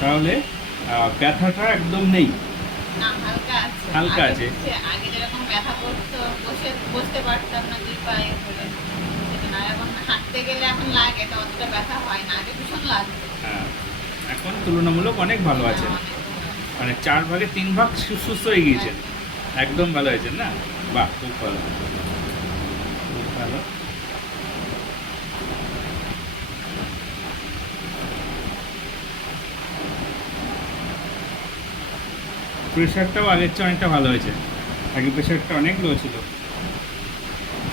তাহলে ব্যথাটা একদম নেই, না, হালকা আছে। হালকা আছে। আগে যেরকম ব্যথা করতো, বসতে পারতাম না দুই পায়ে করে, সেটা না। এখন হাঁটতে গেলে এখন লাগে, তো অতটা ব্যথা হয় না, আগে ভীষণ লাগতো। হ্যাঁ, এখন তুলনামূলক অনেক ভালো হ্যাঁ, আছেন, অনেক মানে 4 ভাগে 3 ভাগ সুস্থ হয়ে গিয়েছেন, একদম। একদম ভালো হয়েছেন না? বাহ, খুব ভালো, খুব ভালো। প্রেশারটাও আগের চেয়ে অনেকটা ভালো হয়েছে, আগে প্রেশারটা অনেক লো ছিল।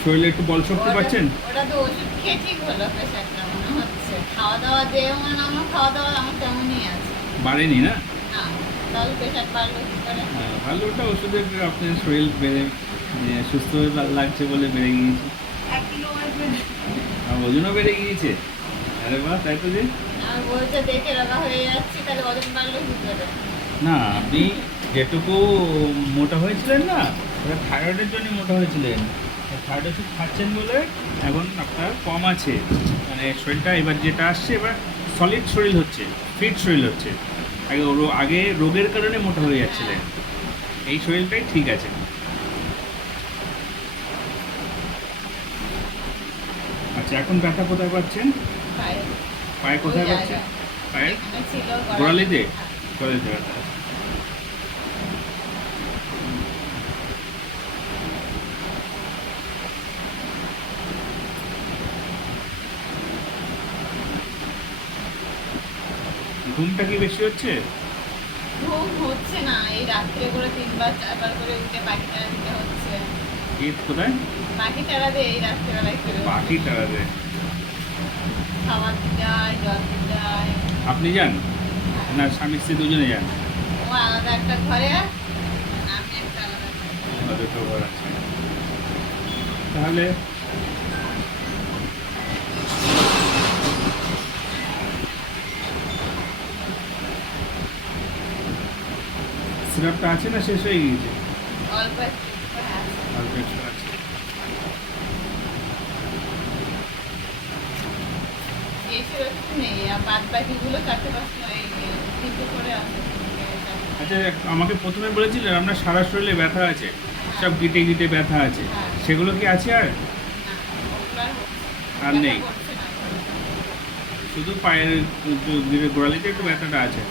শরীরে একটু বল শক্তি পাচ্ছেন? ওটা তো ওষুধ খেয়ে ঠিক হলো, প্রেশারটা মনে হচ্ছে। খাওয়া দাওয়া দিয়ে মানে আমার খাওয়া দাওয়া আমার তেমনই আছে। বাড়েনি না? না, তাহলে প্রেশার বাড়লো কি করে? হ্যাঁ, ভালো, ওটা ওষুধের আপনার শরীর বেড়ে সুস্থ লাগছে বলে বেড়ে গিয়েছে। 1 কিলো ওয়েট বেড়ে, আর ওজনও বেড়ে গিয়েছে। আরে বাহ, তাই তো যে। আমি বলছে দেখে রোগা হয়ে যাচ্ছি, তাহলে ওজন বাড়লো কি করে? না, আপনি যেটুকু মোটা হয়েছিলেন না, ওটা থাইরয়েডের জন্য মোটা হয়েছিলেন। থাইরয়েড ওষুধ খাচ্ছেন বলে এখন আপনার কম আছে, মানে শরীরটা এবার যেটা আসছে, এবার সলিড শরীর হচ্ছে, ফিট শরীর হচ্ছে। আগে রোগের কারণে মোটা হয়ে যাচ্ছিলেন, এই শরীরটাই ঠিক আছে। আচ্ছা, এখন ব্যথা কোথায় পাচ্ছেন? পায়ে, পায়ে ওই কোথায় পাচ্ছেন? জায়গায় পায়ের যেখানে ছিল গোড়ালিতে? হ্যাঁ। গোড়ালিতে ব্যথা আছে। ঘুমটা কি বেশি হচ্ছে? ঘুম হচ্ছে না, এই রাত্রে করে 3 বার 4 বার করে উঠে পাখি তাড়া দিতে হচ্ছে। ঈদ কোথায়? পাখি তাড়া দিয়ে এই রাত্রেবেলায় করে পাখি উঠে তাড়াবে। খাবার দিতে হয়, জল দিতে হয়। আপনি যান না স্বামী স্ত্রী দুজনে যান? ও আলাদা একটা ঘরে, আমি একটা আলাদা ঘরে। দুটো ঘর আছে। তাহলে সিরাপটা আছে না শেষ হয়ে গিয়েছে? অল্প একটু করে আছে। অল্প একটু আছে। বেশি ওষুধ নেই, আর বাদ বাকিগুলো 4টে 5টা, এই 3টে করে আছে। আচ্ছা, আমাকে প্রথমে বলেছিলেন আপনার সারা শরীরে ব্যথা আছে, সব গিটে গিটে ব্যথা আছে, হ্যাঁ। সেগুলো কি আছে আর? না, ওগুলো আর হচ্ছে না। আর নেই, ব্যথা করছে না। শুধু পায়ের গোড়ালিতে একটু ব্যথাটা আছে।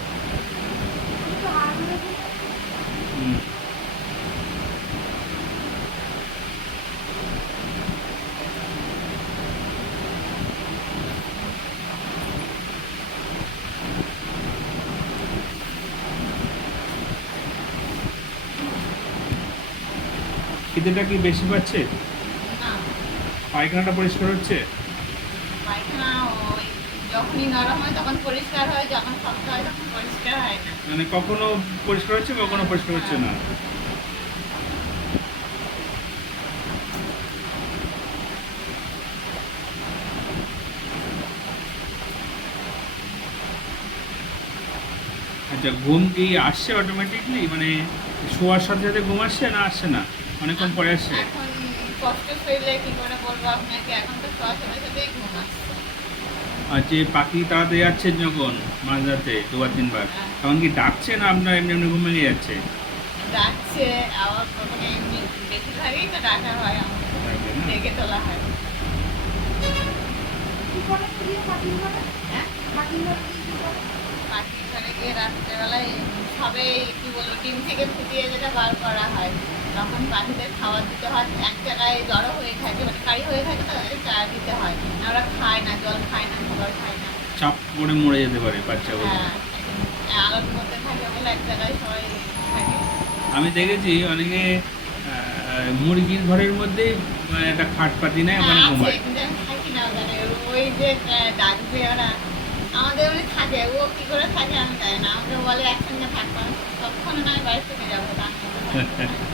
হুম। খিদেটা কি বেশি পাচ্ছে? না, পায়খানাটা পরিষ্কার হচ্ছে? পায়খানা ওই যখনই নরম হয় তখন পরিষ্কার হয়, যখন শক্ত হয় তখন পরিষ্কার হয় না। মানে কখনো পরিষ্কার হচ্ছে, কখনো পরিষ্কার হচ্ছে না? আচ্ছা, ঘুম কি আসছে অটোমেটিকলি, মানে শোয়ার সাথে সাথে ঘুম আসছে না আসছে না অনেকক্ষণ পরে আসছে? এখন কষ্ট শরীরে কি করে বলবো আপনাকে, এখন তো শোয়ার সাথে সাথেই ঘুম আসছে। আর যে পাখি তাড়াতে যাচ্ছেন যখন মাঝরাতে 2 বার 3 বার, হ্যাঁ, তখন কি ডাকছে না আপনার এমনি এমনি ঘুম ভেঙে যাচ্ছে? ডাকছে, আবার কখনো এমনি, বেশিরভাগই তো ডাকা হয় আমাকে, ডাকে না? ডেকে তোলা হয়। হ্যাঁ, পাখির ঘরে গিয়ে রাত্রেবেলায় সবে কি বলবো, ডিম থেকে ফুটিয়ে যেটা বার করা হয়, তখন পাখিদের খাবার দিতে হয়, এক জায়গায় জড়ো হয়ে থাকে, মানে কারি হয়ে থাকে, তো ওদের চারা দিতে হয়। আর ওরা খায় না, জল খায় না, খাবার খায় না। চাপ পড়ে মরে যেতে পারে বাচ্চাগুলো। হ্যাঁ, আলোর মধ্যে থাকে বলে এক জায়গায় সবাই থাকে। আমি দেখেছি অনেকে মুরগির ঘরের মধ্যে একটা খাট পাতি নেয়, হ্যাঁ, ওখানে আছে, ঘুমায়। কিন্তু আমি থাকি না ওখানে। ওই যে ডাকবে ওরা, আমাদের ওখানে থাকে, ও কি করে থাকে আমি জানি না। আমাকে বলে একসঙ্গে থাকবো, আমি তখন না, আমি বাড়ি থেকে যাবো, তার মধ্যে থাকবো না।